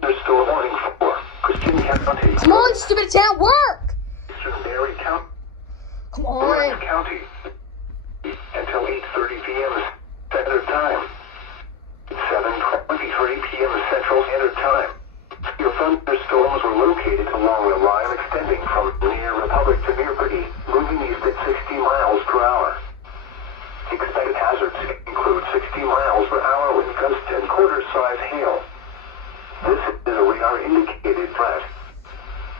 thunderstorm warning for Christian County. Come on, stupid, it's at work! Eastern Berry County. Come Orange on. County. Until 8:30 p.m. Standard Time. 7:23 p.m. Central Standard Time. Your thunderstorms were located along a line extending from near Republic to near Pretty, moving east at 60 miles per hour. Expected hazards include 60 miles per hour wind gusts and quarter-size hail. This is a radar indicated threat.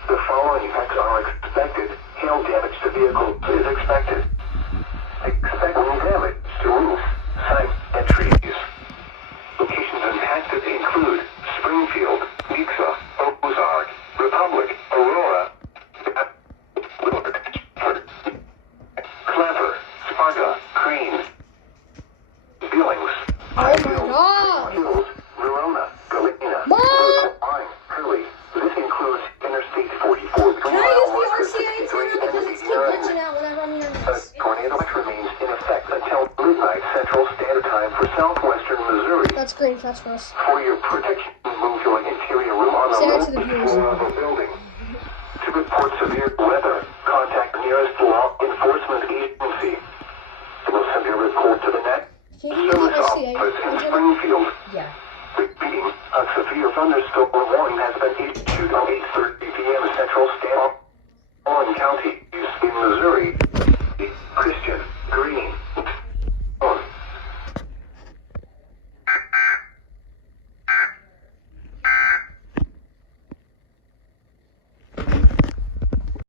The following effects are expected. Hail damage to vehicles is expected. Expect wind damage to roofs, signs, and trees. Locations impacted include Springfield, Nixa, Ozark, Republic, Aurora, Clapper, Sparta, Crane, Billings, Oh my god! Hills, Verona, Galena, Mom! Pine, Hurley. This includes Interstate 44. Can I use the RCA antenna because it's keep glitching out when I run the A internet? tornado watch remains in effect until midnight Central Standard Time for southwestern Missouri. That's green, that's for us. For your protection, move to an interior room on the Say hi to the lowest viewers. floor of a building. To report severe weather, contact the nearest law enforcement agency. We'll send your report to the next Can you use the service RCA office in antenna? Springfield. Yeah. Repeating, a severe thunderstorm warning has been issued on 8:30 p.m. Central Standard Time. County in Missouri. Christian, Green,